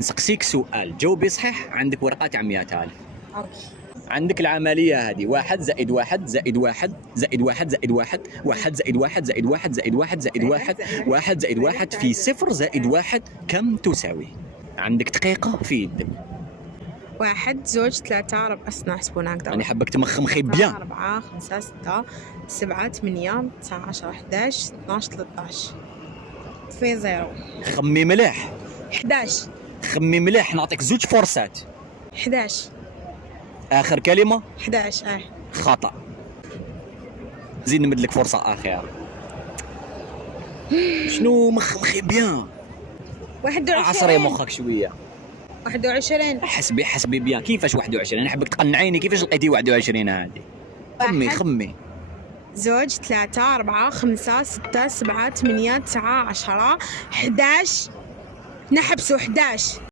نسقسيك سؤال جاوبي صحيح عندك ورقات عمياتها لك. اوكي. عندك العملية هذه 1 زائد 1 زائد 1 زائد 1 زائد 1 1 زائد 1 زائد 1 زائد 1 زائد 1 1 زائد 1 في 0 زائد 1 كم تساوي؟ عندك دقيقة في يدك. 1 2 3 4 أصلا نحسبونها هكذا. أنا حبك تمخمخي بيان. 4 5 6 7 8 9 10 11 12 13 في 0. خمي مليح 11 خمي مليح نعطيك زوج فرصات. 11 آخر كلمة 11 خطأ. زيد نمد لك فرصة أخيرة. شنو مخمخي بيان؟ 21 عصري مخك شوية. 21 حسبي بيان. كيفاش 21؟ أنا حبك تقنعيني كيفاش لقيتي 21 هذه؟ خمي 2 3 4 5 6 7 8 9 10 11 نحبسوا 11.